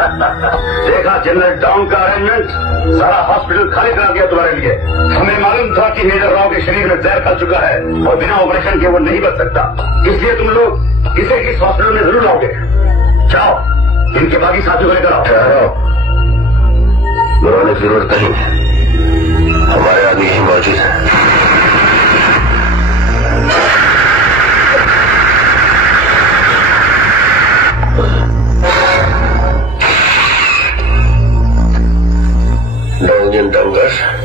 देखा general down का arrangement, सारा हॉस्पिटल खाली करा दिया तुम्हारे लिए। हमें मालूम था कि मेजर राव के शरीर में जहर खा चुका है और बिना ऑपरेशन के वो नहीं बच सकता, इसलिए तुम लोग इसे इस हॉस्पिटल में जरूर लाओगे। जाओ, इनके बाकी साथियों को लेकर आओ। घबराने की जरूरत नहीं, हमारे आदमी ही मौजूद है। Don't you, Dungas?